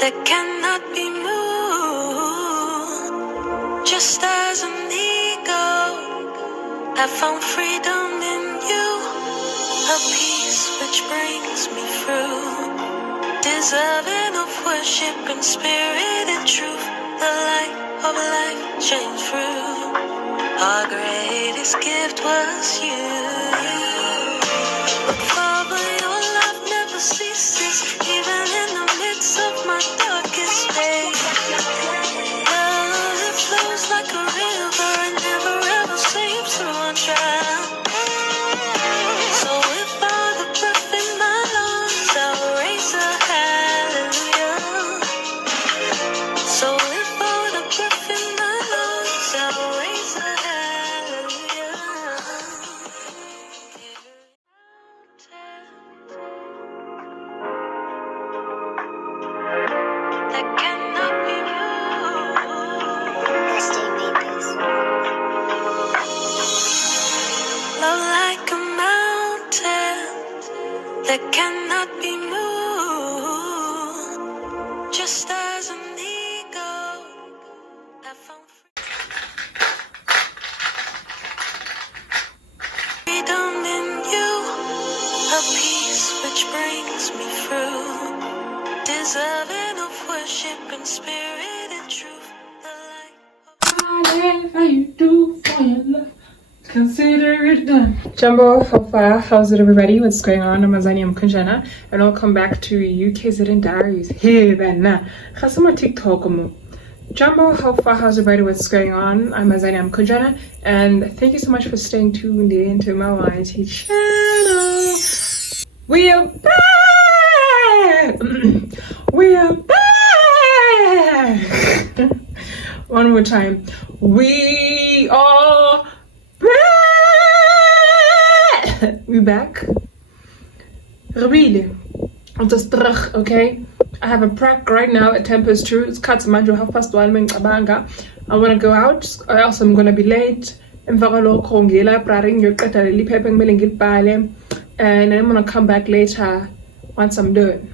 that cannot be moved. Just as an eagle, I found freedom in you, a peace which brings me through, deserving of worship in spirit and truth. The light of life shines through. Our greatest gift was you. Father, your love never ceases, even in the midst of my darkest days. Love, it flows like a river and never ever seems to run dry. So with all the breath in my lungs, I'll raise a hallelujah. So with all the breath in my lungs, I'll raise a hallelujah. That cannot be moved. Love like a mountain that cannot be moved. Just as an eagle, I found freedom in you, a peace which brings me through, deserving of worship in spirit and truth. The light of How you do for your love? Consider it done. Jumbo, how far? How's it, everybody? What's going on? I'm Kunjana, and welcome back to UKZN Diaries. Hey, then, Khasuma TikTok. Jumbo, how far? How's everybody? What's going on? I'm Kunjana, and thank you so much for staying tuned in to my YT channel. We are back! We are back! One more time. We are back! We back? Really? I'm just terug, okay? I have a prac right now at Tempest True. It's cut manjo 1:30 abanga. I wanna go out, or else I'm gonna be late. And I'm gonna come back later once I'm done.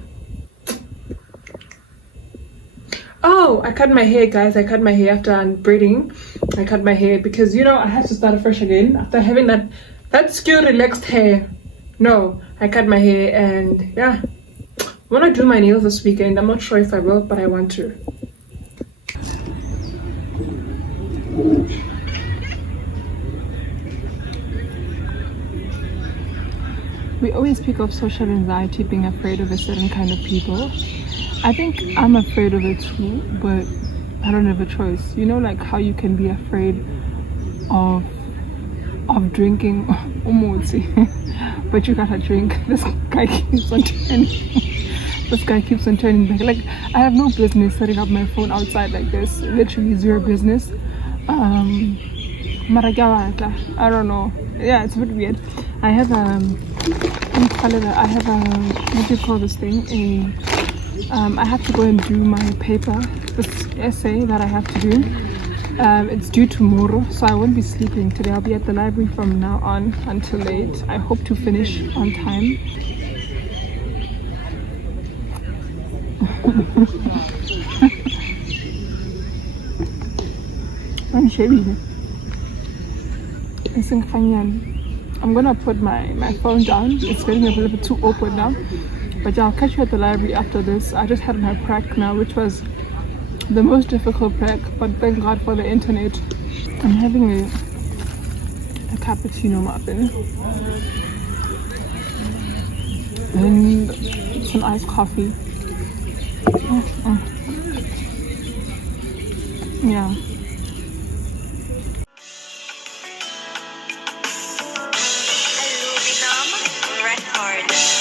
Oh, I cut my hair, guys. I cut my hair after braiding. I cut my hair because, you know, I have to start afresh again after having that skew relaxed hair. No, I cut my hair, and yeah, I want to do my nails this weekend. I'm not sure if I will, but I want to. We always speak of social anxiety, being afraid of a certain kind of people. I think I'm afraid of it too, but I don't have a choice. You know, like how you can be afraid of drinking umuti, but you gotta drink. This guy keeps on turning. This guy keeps on turning back. Like, I have no business setting up my phone outside like this. Literally zero business. Maragawata. I don't know. Yeah, it's a bit weird. I have what do you call this thing? I have to go and do my paper, this essay that I have to do. It's due tomorrow, so I won't be sleeping today. I'll be at the library from now on until late. I hope to finish on time. I'm gonna put my phone down. It's getting a little bit too awkward now. But yeah, I'll catch you at the library after this. I just had my prac now, which was the most difficult prac, but thank God for the internet. I'm having a cappuccino muffin and some iced coffee. Yeah.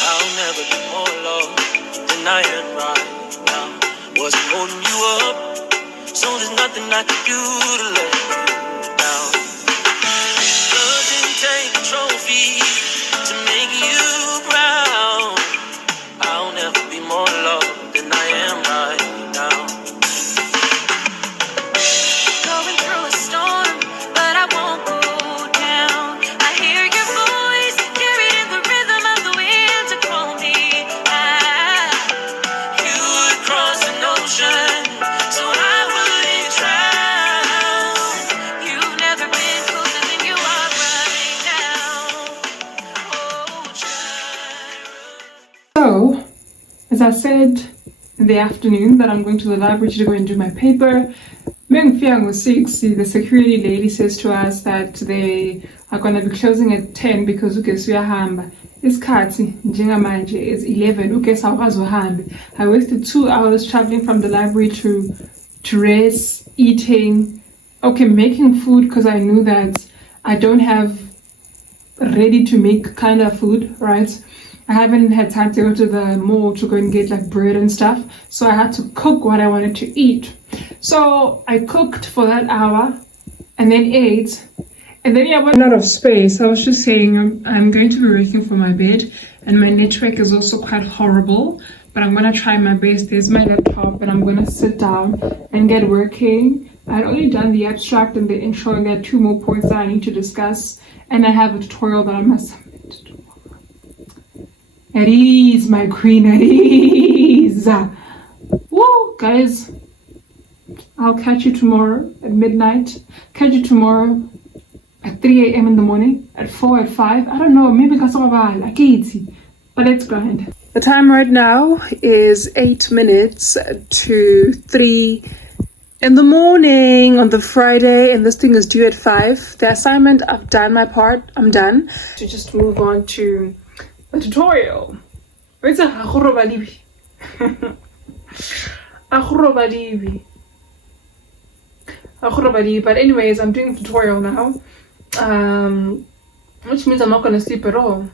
I'll never be more loved than I am right now. Wasn't holding you up, so there's nothing I can do to let you down. Doesn't take a trophy to make you proud. I'll never be more loved than I as I said in the afternoon that I'm going to the library to go and do my paper. Mengfiang was 6. The security lady says to us that they are going to be closing at 10 because ukesuyahamba. Isikhathi njengamanje is 11. Ukesawuhambe. I wasted 2 hours traveling from the library to rest, eating, making food because I knew that I don't have ready to make kind of food, right? I haven't had time to go to the mall to go and get like bread and stuff, so I had to cook what I wanted to eat. So I cooked for that hour and then ate, and then I went out of space. I was just saying I'm going to be working from my bed, and my network is also quite horrible, but I'm gonna try my best. There's my laptop, and I'm gonna sit down and get working. I'd only done the abstract and the intro, and there are 2 more points that I need to discuss, and I have a tutorial that I must submit tomorrow. It is, my queen, it is. Woo, guys. I'll catch you tomorrow at midnight. Catch you tomorrow at 3 a.m. in the morning, at 4, at 5. I don't know, maybe because of but let's grind. The time right now is 8 minutes to 3 in the morning on the Friday, and this thing is due at 5. The assignment, I've done my part. I'm done. To just move on to a tutorial. It's a but anyways, I'm doing a tutorial now, which means I'm not gonna sleep at all,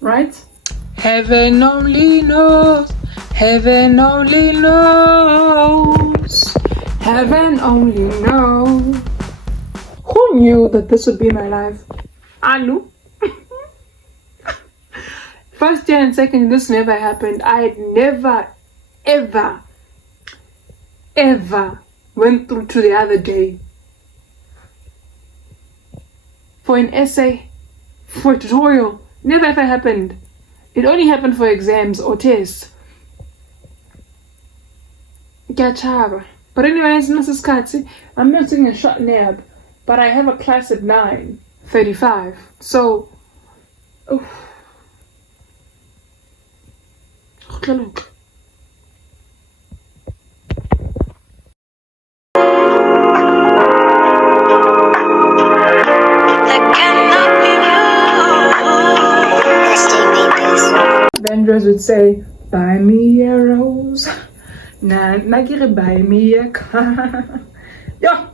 right? Heaven only knows, heaven only knows, heaven only knows. Who knew that this would be my life? I knew. First year and second, this never happened. I never, ever went through to the other day for an essay, for a tutorial. Never ever happened. It only happened for exams or tests. But anyways, Mrs. Katsi, I'm not taking a short nap, but I have a class at 9:35. So, look. Vendors would say, buy me a rose. Nah, buy me a car. Yeah,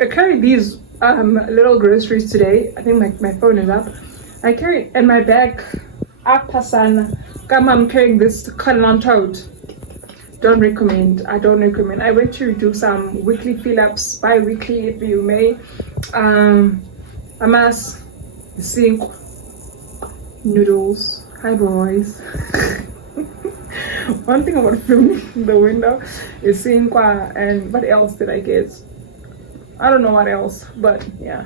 I carried these little groceries today. I think my phone is up. I carry in my bag. I'm carrying this cotton tote. Don't recommend. I don't recommend. I went to do some weekly fill-ups, bi-weekly if you may. Amas, sink, noodles. Hi boys. One thing about filming the window is seeing and what else did I get? I don't know what else, but yeah.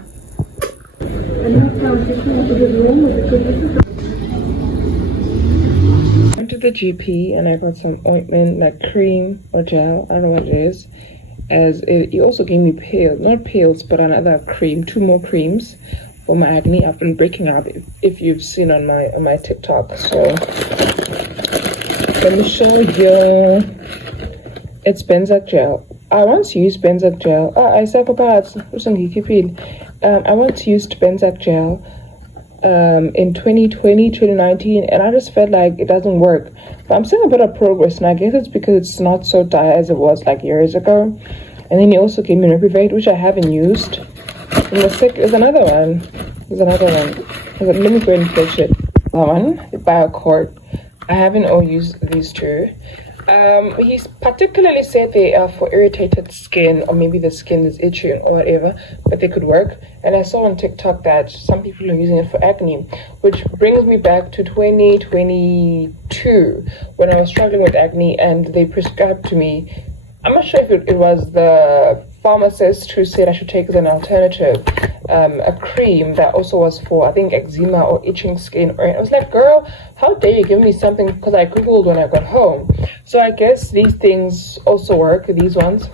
Went to the GP and I got some ointment, like cream or gel, I don't know what it is. He also gave me pills, not pills, but another cream, 2 more creams for my acne. I've been breaking up, if you've seen on my TikTok. So let me show you. It's Benzac gel. I once used Benzac gel. I once used Benzac gel in 2020, 2019, and I just felt like it doesn't work. But I'm seeing a bit of progress, and I guess it's because it's not so dire as it was like years ago. And then he also gave me Reprivate, which I haven't used. And there's another one. Let me go and fetch it. That one, the Biocord. I haven't all used these 2. He's particularly said they are for irritated skin, or maybe the skin is itching or whatever, but they could work. And I saw on TikTok that some people are using it for acne, which brings me back to 2022 when I was struggling with acne, and they prescribed to me, I'm not sure if it was the pharmacist who said I should take as an alternative, a cream that also was for, I think, eczema or itching skin. Or I was like, girl, how dare you give me something, because I googled when I got home. So I guess these things also work, these ones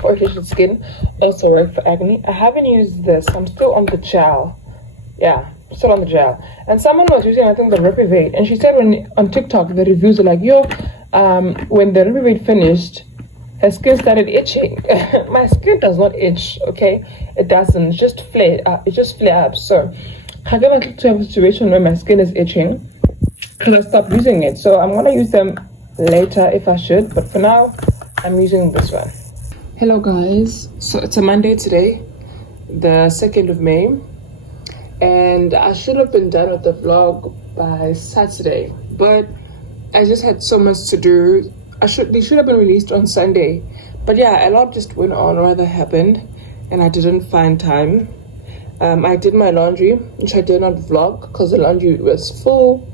for irritated skin also work for acne. I haven't used this. I'm still on the gel. Yeah, still on the gel. And someone was using, I think, the Reprivate, and she said when on TikTok the reviews are like, yo, when the Reprivate finished, her skin started itching. My skin does not itch, okay? It doesn't. It's just flare. It just flare up. So I get to have a situation where my skin is itching because I stopped using it. So I'm gonna use them later if I should, but for now I'm using this one. Hello guys. So it's a Monday today, the 2nd of May, and I should have been done with the vlog by Saturday, but I just had so much to do. They should have been released on Sunday, but yeah, a lot just went on, rather happened, and I didn't find time. I did my laundry, which I did not vlog because the laundry was full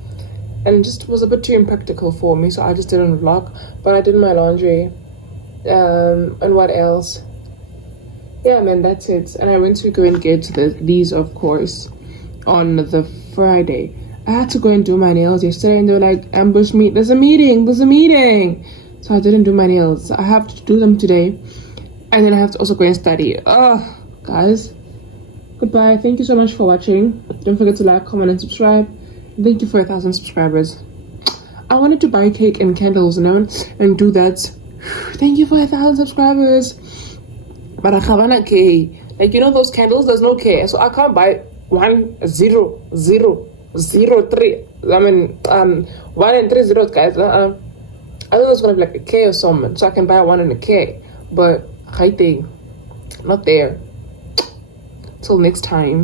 and just was a bit too impractical for me, so I just didn't vlog. But I did my laundry, and what else? Yeah, man, that's it. And I went to go and get these, of course, on the Friday. I had to go and do my nails yesterday, and they were like, ambush me, there's a meeting. So I didn't do my nails. I have to do them today, and then I have to also go and study. Oh, guys, goodbye. Thank you so much for watching. Don't forget to like, comment, and subscribe. Thank you for 1,000 subscribers. I wanted to buy cake and candles, and do that. Thank you for 1,000 subscribers. But I can't K. Like, you know those candles, there's no K. So I can't buy 10003. I mean 1 and 3 zeros, guys. I thought it was gonna be like a K or something, so I can buy 1 and a K. But not there. Till next time.